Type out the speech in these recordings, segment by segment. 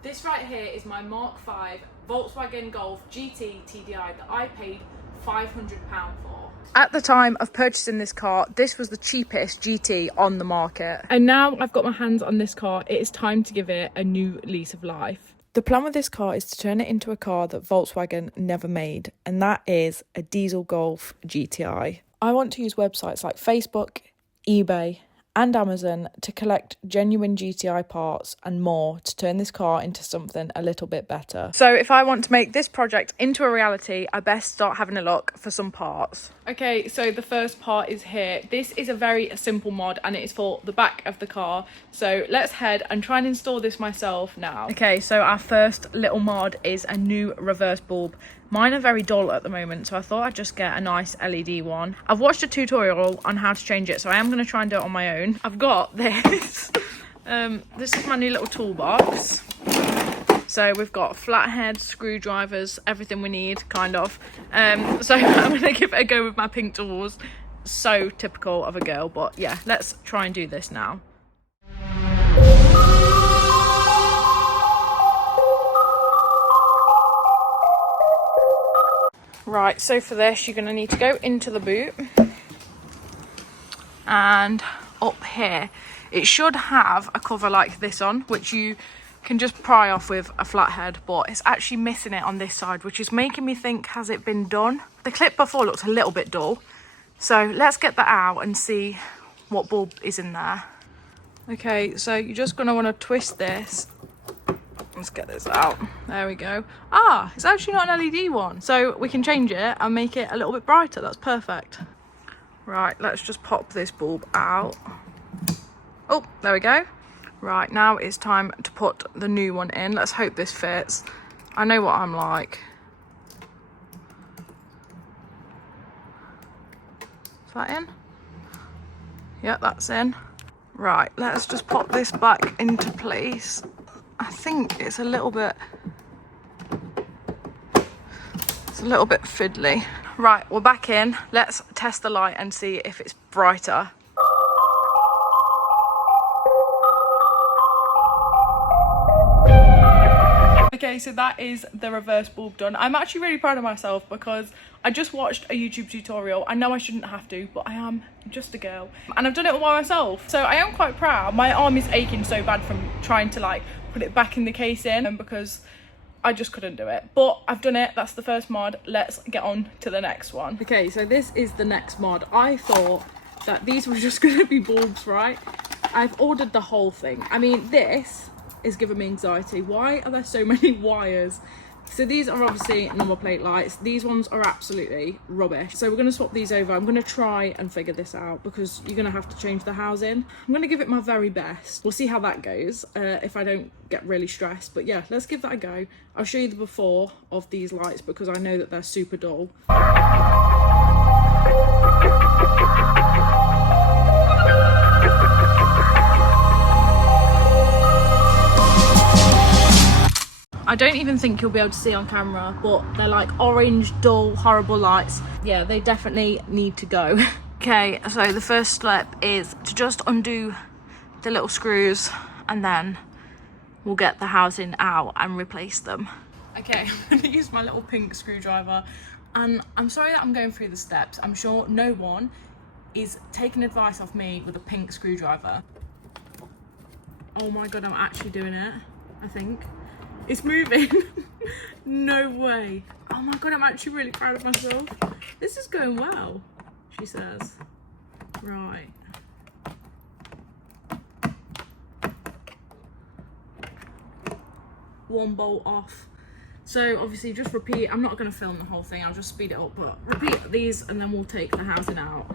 This right here is my Mark 5 Volkswagen Golf GT TDI that I paid £500 for. At the time of purchasing this car, this was the cheapest GT on the market. And now I've got my hands on this car, it is time to give it a new lease of life. The plan with this car is to turn it into a car that Volkswagen never made, and that is a diesel Golf GTI. I want to use websites like Facebook, eBay, and Amazon to collect genuine GTI parts and more to turn this car into something a little bit better. So if I want to make this project into a reality, I best start having a look for some parts. Okay, so the first part is here. This is a very simple mod and it is for the back of the car. So let's head and try and install this myself now. Okay, so our first little mod is a new reverse bulb. Mine are very dull at the moment, so I thought I'd just get a nice LED one. I've watched a tutorial on how to change it, so I am going to try and do it on my own. I've got this. This is my new little toolbox. So we've got flatheads, screwdrivers, everything we need, kind of. So I'm going to give it a go with my pink tools. So typical of a girl, but yeah, let's try and do this now. Right, so for this, you're going to need to go into the boot. And up here, it should have a cover like this on, which you can just pry off with a flathead, but it's actually missing it on this side, which is making me think, has it been done? The clip before looked a little bit dull. So let's get that out and see what bulb is in there. Okay, so you're just going to want to twist this. Let's get this out. There we go. Ah, it's actually not an LED one. So we can change it and make it a little bit brighter. That's perfect. Right, let's just pop this bulb out. Oh, there we go. Right, now it's time to put the new one in. Let's hope this fits. I know what I'm like. Is that in? Yeah, that's in. Right, let's just pop this back into place. I think it's a little bit fiddly. Right, we're back in. Let's test the light and see if it's brighter. Okay, so that is the reverse bulb done. I'm actually really proud of myself because I just watched a YouTube tutorial. I know I shouldn't have to, but I am just a girl. And I've done it all by myself. So I am quite proud. My arm is aching so bad from trying to like put it back in the case in because I just couldn't do it. But I've done it. That's the first mod. Let's get on to the next one. Okay, so this is the next mod. I thought that these were just going to be bulbs, right? I've ordered the whole thing. I mean, this is giving me anxiety. Why are there so many wires? So these are obviously number plate lights. These ones are absolutely rubbish. So we're going to swap these over. I'm going to try and figure this out because you're going to have to change the housing. I'm going to give it my very best. We'll see how that goes if I don't get really stressed. But yeah, let's give that a go. I'll show you the before of these lights because I know that they're super dull. I don't even think you'll be able to see on camera, but they're like orange, dull, horrible lights. Yeah, they definitely need to go. Okay, so the first step is to just undo the little screws and then we'll get the housing out and replace them. Okay, I'm gonna use my little pink screwdriver. And I'm sorry that I'm going through the steps. I'm sure no one is taking advice off me with a pink screwdriver. Oh my God, I'm actually doing it, I think. It's moving. No way. Oh my God, I'm actually really proud of myself. This is going well, she says. Right. One bolt off. So obviously just repeat. I'm not going to film the whole thing. I'll just speed it up, but repeat these and then we'll take the housing out.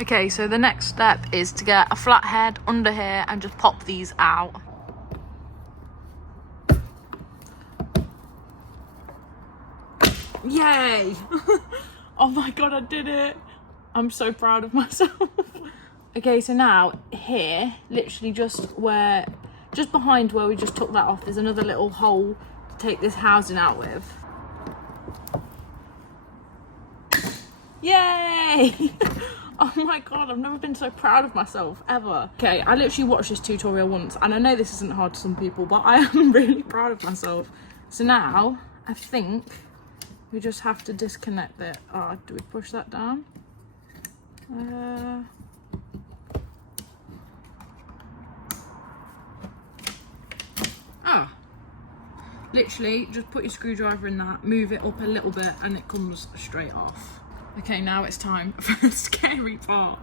Okay, so the next step is to get a flathead under here and just pop these out. Yay! Oh my God, I did it! I'm so proud of myself. Okay, so now here, literally just behind where we just took that off, there's another little hole to take this housing out with. Yay! Oh my god, I've never been so proud of myself, ever. Okay, I literally watched this tutorial once, and I know this isn't hard to some people, but I am really proud of myself. So now, I think we just have to disconnect it. Oh, do we push that down? Literally, just put your screwdriver in that, move it up a little bit, and it comes straight off. Okay, now it's time for the scary part.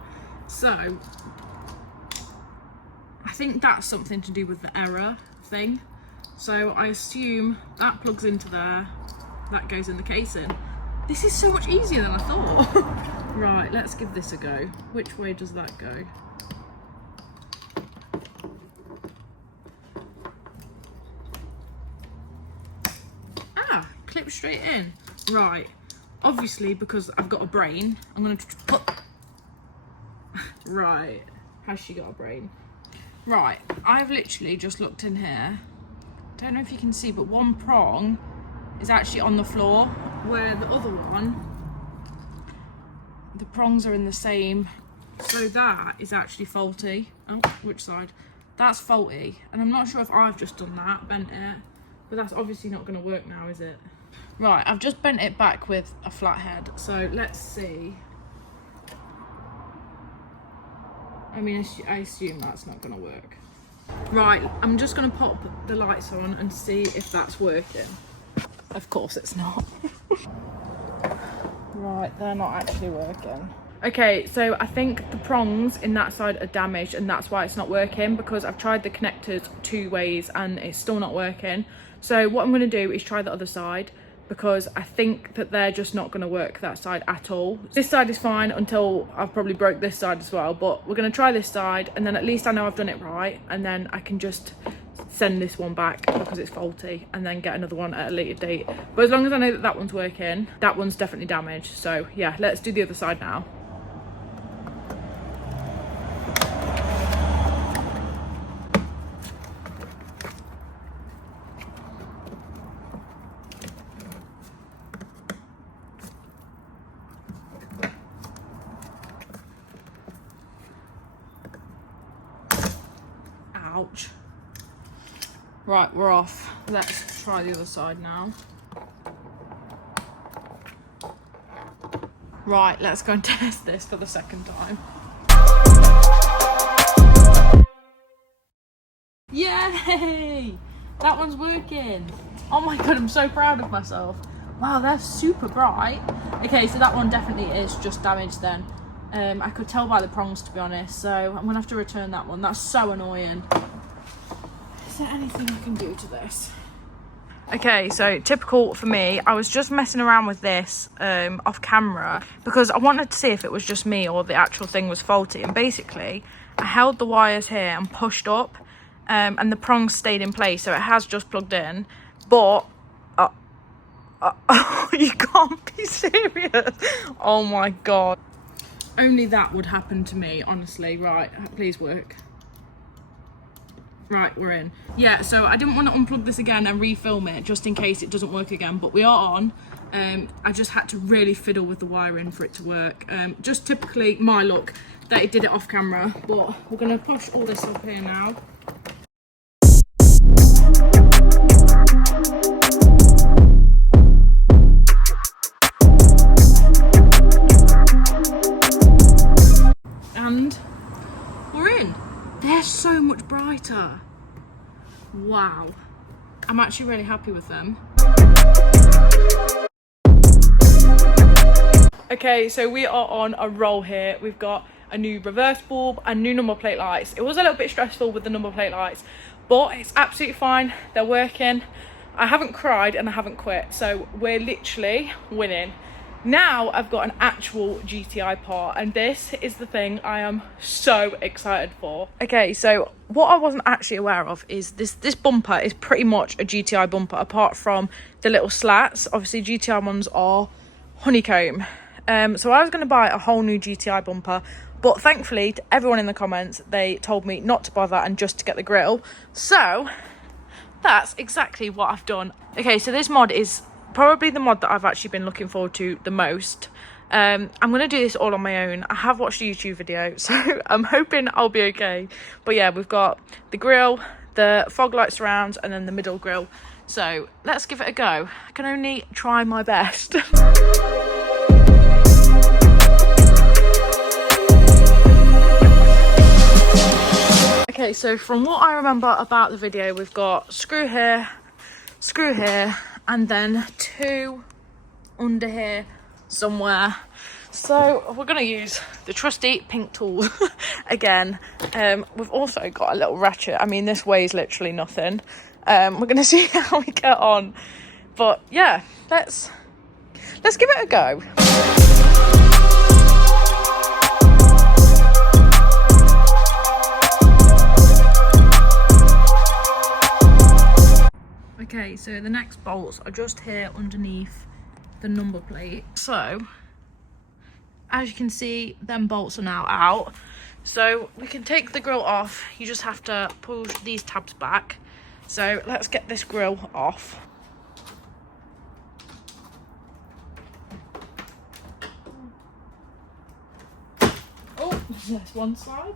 So, I think that's something to do with the error thing. So I assume that plugs into there, that goes in the casing. This is so much easier than I thought. Right, let's give this a go. Which way does that go? Clip straight in. Right, obviously because I've got a brain, I'm gonna put right, has she got a brain? Right, I've literally just looked in here, don't know if you can see, but one prong is actually on the floor, where the other one, the prongs are in the same, so that is actually faulty. Oh, which side? That's faulty, and I'm not sure if I've just done that, bent it, but that's obviously not going to work now, is it? Right, I've just bent it back with a flat head, so let's see. I mean, I assume that's not going to work. Right, I'm just going to pop the lights on and see if that's working. Of course it's not. Right, they're not actually working. Okay, so I think the prongs in that side are damaged, and that's why it's not working, because I've tried the connectors 2 ways and it's still not working. So what I'm going to do is try the other side, because I think that they're just not going to work that side at all. This side is fine until I've probably broke this side as well, but we're going to try this side, and then at least I know I've done it right, and then I can just send this one back because it's faulty, and then get another one at a later date. But as long as I know that that one's working, that one's definitely damaged. So yeah, let's do the other side now. Ouch. Right, we're off. Let's try the other side now. Right, let's go and test this for the second time. Yay! That one's working. Oh my god, I'm so proud of myself. Wow, they're super bright. Okay, so that one definitely is just damaged then. I could tell by the prongs, to be honest, so I'm gonna have to return that one. That's so annoying. Is there anything I can do to this? Okay, so typical for me, I was just messing around with this off camera because I wanted to see if it was just me or the actual thing was faulty. And basically, I held the wires here and pushed up, and the prongs stayed in place, so it has just plugged in. But you can't be serious. Oh my god. Only that would happen to me, honestly. Right, please work. Right, we're in. Yeah, so I didn't want to unplug this again and refilm it just in case it doesn't work again, but we are on. I just had to really fiddle with the wiring for it to work. Just typically my luck that it did it off camera, but we're going to push all this up here now. And we're in. They're so much brighter. Wow. I'm actually really happy with them. Okay, so we are on a roll here. We've got a new reverse bulb and new number plate lights. It was a little bit stressful with the number plate lights, but it's absolutely fine. They're working. I haven't cried and I haven't quit, so we're literally winning. Now I've got an actual GTI part, and this is the thing I am so excited for. Okay, so what I wasn't actually aware of is this bumper is pretty much a GTI bumper, apart from the little slats. Obviously GTI ones are honeycomb. So I was going to buy a whole new GTI bumper, but thankfully to everyone in the comments, they told me not to buy that and just to get the grille. So that's exactly what I've done. Okay, so this mod is probably the mod that I've actually been looking forward to the most. I'm going to do this all on my own. I have watched a YouTube video, so I'm hoping I'll be okay. But yeah, we've got the grille, the fog light surrounds, and then the middle grille. So let's give it a go. I can only try my best. Okay, so from what I remember about the video, we've got screw here, and then 2 under here somewhere. So we're going to use the trusty pink tool again. We've also got a little ratchet. I mean, this weighs literally nothing. We're going to see how we get on. But yeah, let's give it a go. Okay, so the next bolts are just here underneath the number plate. So as you can see, them bolts are now out. So we can take the grille off. You just have to pull these tabs back. So let's get this grille off. Oh, there's one side.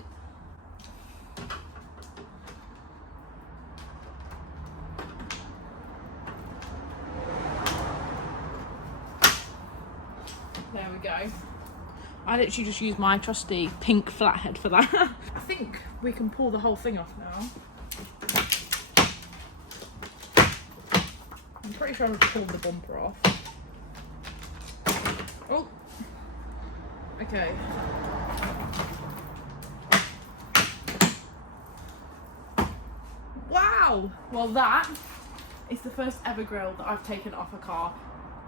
There we go. I literally just used my trusty pink flathead for that. I think we can pull the whole thing off now. I'm pretty sure I've pulled the bumper off. Oh, okay. Wow! Well, that is the first ever grille that I've taken off a car.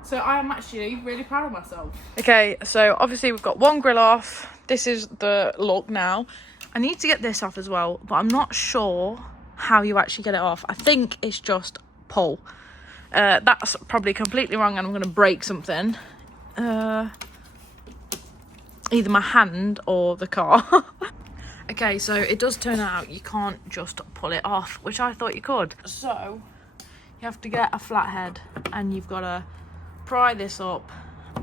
So I am actually really proud of myself. Okay, so obviously we've got one grille off. This is the look now. I need to get this off as well, but I'm not sure how you actually get it off. I think it's just pull. That's probably completely wrong and I'm going to break something. Either my hand or the car. Okay, so it does turn out you can't just pull it off, which I thought you could. So you have to get a flathead and you've got to pry this up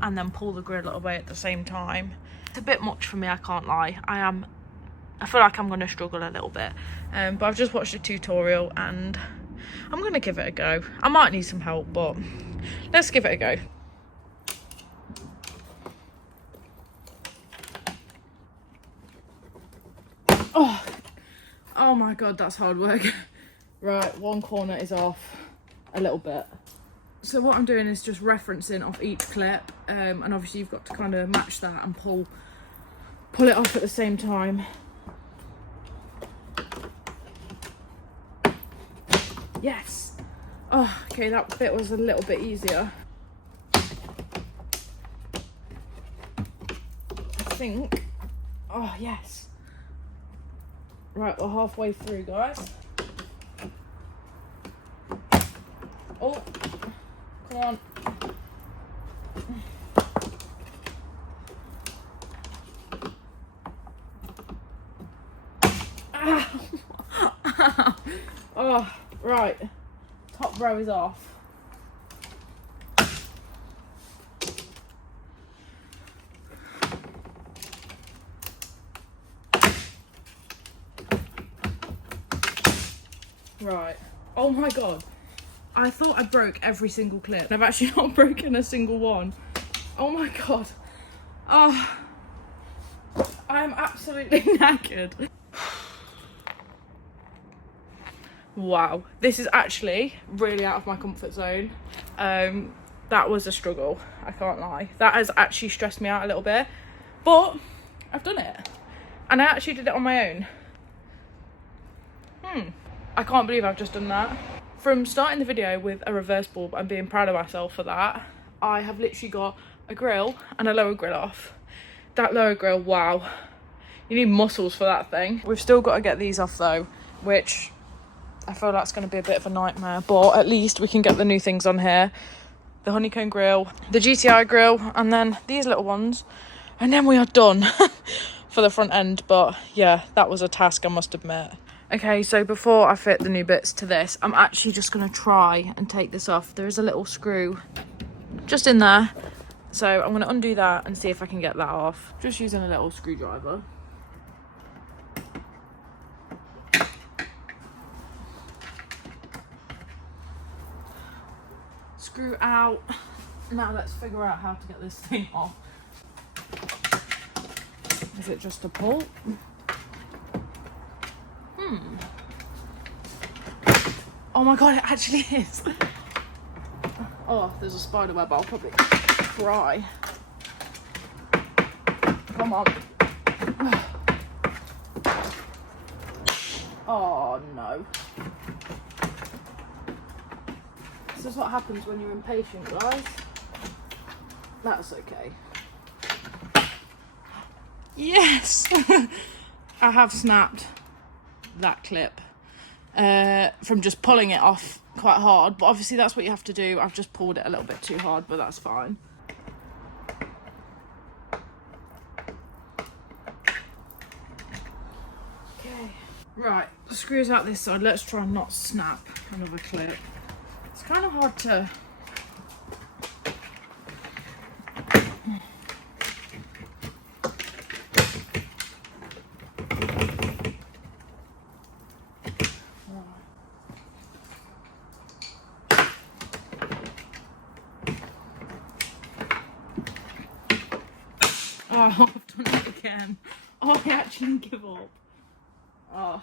and then pull the grille away at the same time. It's a bit much for me, I can't lie. I feel like I'm going to struggle a little bit, but I've just watched a tutorial and I'm going to give it a go. I might need some help, but let's give it a go. Oh my god, that's hard work. Right, one corner is off a little bit. So what I'm doing is just referencing off each clip, and obviously you've got to kind of match that and pull it off at the same time. Yes. Oh, okay, that bit was a little bit easier. I think. Oh, yes. Right, we're halfway through, guys. Oh. Come on. Oh, right. Top row is off. Right. Oh my god. I thought I broke every single clip. I've actually not broken a single one. Oh my god. Oh, I'm absolutely knackered. Wow, this is actually really out of my comfort zone. That was a struggle, I can't lie. That has actually stressed me out a little bit, but I've done it. And I actually did it on my own. I can't believe I've just done that. From starting the video with a reverse bulb and being proud of myself for that, I have literally got a grille and a lower grille off. That lower grille, wow. You need muscles for that thing. We've still got to get these off though, which I feel that's going to be a bit of a nightmare, but at least we can get the new things on here. the honeycomb grill, the GTI grill, and then these little ones. And then we are done for the front end. But yeah, that was a task, I must admit. Okay, so before I fit the new bits to this, I'm actually just going to try and take this off. There is a little screw just in there. So I'm going to undo that and see if I can get that off. Just using a little screwdriver. Screw out. Now let's figure out how to get this thing off. Is it just a pull? Oh my god, it actually is. Oh, there's a spider web. I'll probably cry. Come on. Oh no. This is what happens when you're impatient, guys. That's okay. Yes! I have snapped that clip from just pulling it off quite hard, but obviously that's what you have to do. I've just pulled it a little bit too hard, but that's fine. Okay, right, the screws out this side. Let's try and not snap another clip. It's kind of hard to... Oh, I've done it again. Oh, I actually give up. Oh.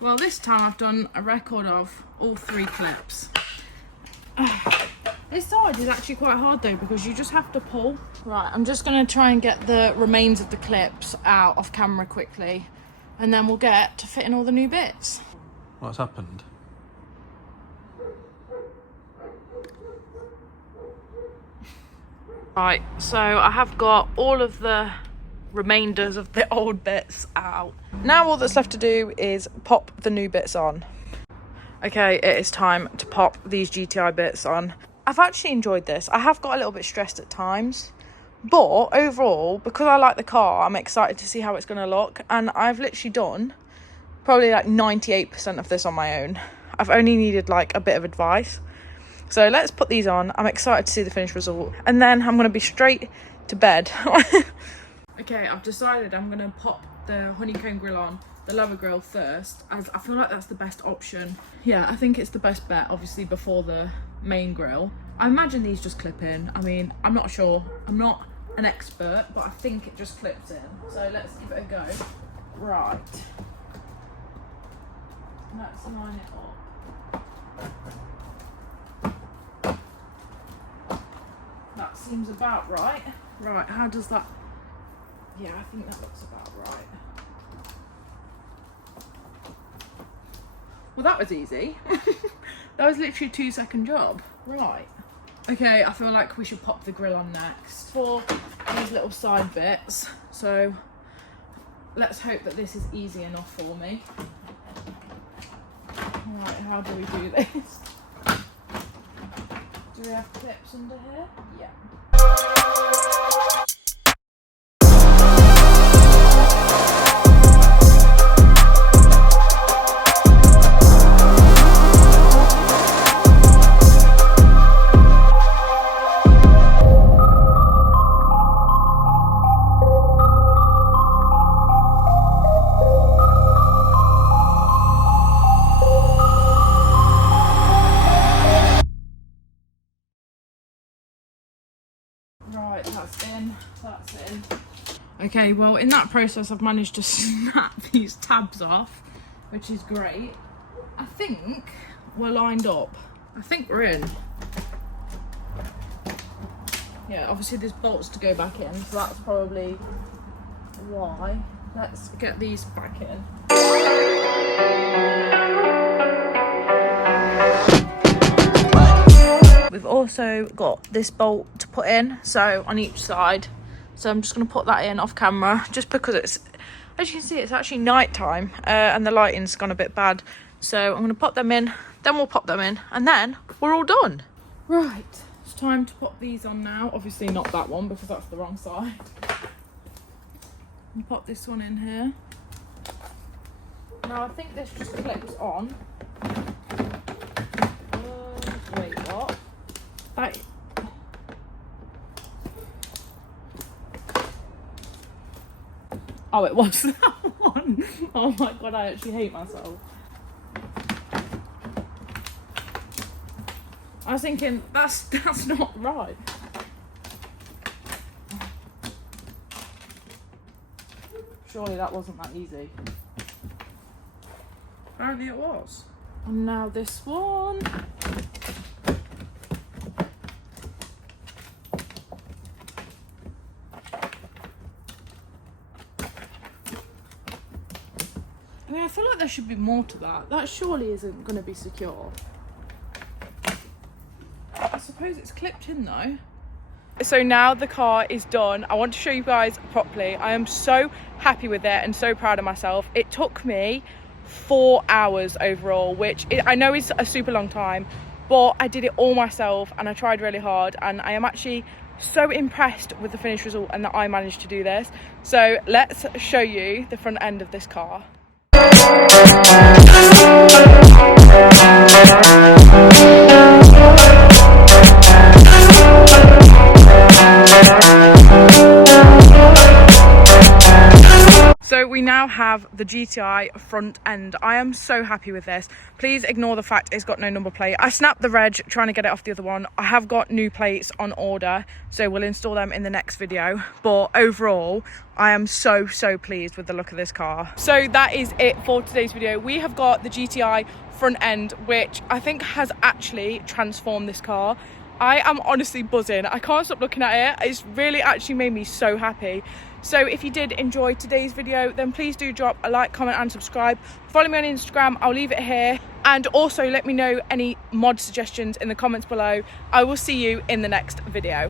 Well, this time I've done a record of all 3 clips. This side is actually quite hard though, because you just have to pull. Right, I'm just going to try and get the remains of the clips out off camera quickly, and then we'll get to fitting all the new bits. What's happened? Right, so I have got all of the remainders of the old bits out. Now all that's left to do is pop the new bits on. Okay, it is time to pop these GTI bits on. I've actually enjoyed this. I have got a little bit stressed at times, but overall, because I like the car, I'm excited to see how it's going to look. And I've literally done probably like 98% of this on my own. I've only needed like a bit of advice. So let's put these on. I'm excited to see the finished result. And then I'm going to be straight to bed. Okay, I've decided I'm going to pop the honeycomb grill on, the leather grill first, as I feel like that's the best option. Yeah, I think it's the best bet, obviously, before the main grill. I imagine these just clip in. I mean, I'm not sure. I'm not an expert, but I think it just clips in. So let's give it a go. Right. Let's line it up. That seems about right. Right, how does that... Yeah, I think that looks about right. Well, that was easy. That was literally a 2-second job. Right. Okay, I feel like we should pop the grill on next for these little side bits. So let's hope that this is easy enough for me. Right, how do we do this? Do we have clips under here? Yeah. Right, that's in. Okay, well, in that process I've managed to snap these tabs off, which is great. I think we're lined up. I think we're in. Yeah, obviously there's bolts to go back in, so that's probably why. Let's get these back in. We've also got this bolt to put in, so on each side. So I'm just going to put that in off camera, just because it's, as you can see, it's actually night time and the lighting's gone a bit bad. So I'm going to pop them in, then we'll pop them in, and then we're all done. Right, it's time to put these on now. Obviously not that one because that's the wrong side. And pop this one in here. Now I think this just clips on. Wait, what? That... Oh, it was that one. Oh my god, I actually hate myself. I was thinking, that's not right. Surely that wasn't that easy. Apparently it was. And now this one. I mean, I feel like there should be more to that. That surely isn't going to be secure. I suppose it's clipped in though. So now the car is done. I want to show you guys properly. I am so happy with it and so proud of myself. It took me 4 hours overall, which I know is a super long time, but I did it all myself and I tried really hard, and I am actually so impressed with the finished result and that I managed to do this. So let's show you the front end of this car. So we now have the GTI front end. I am so happy with this. Please ignore the fact it's got no number plate. I snapped the reg trying to get it off the other one. I have got new plates on order, so we'll install them in the next video. But overall, I am so pleased with the look of this car. So that is it for today's video. We have got the GTI front end, which I think has actually transformed this car. I am honestly buzzing. I can't stop looking at it. It's really actually made me so happy. So if you did enjoy today's video, then please do drop a like, comment and subscribe. Follow me on Instagram, I'll leave it here. And also let me know any mod suggestions in the comments below. I will see you in the next video.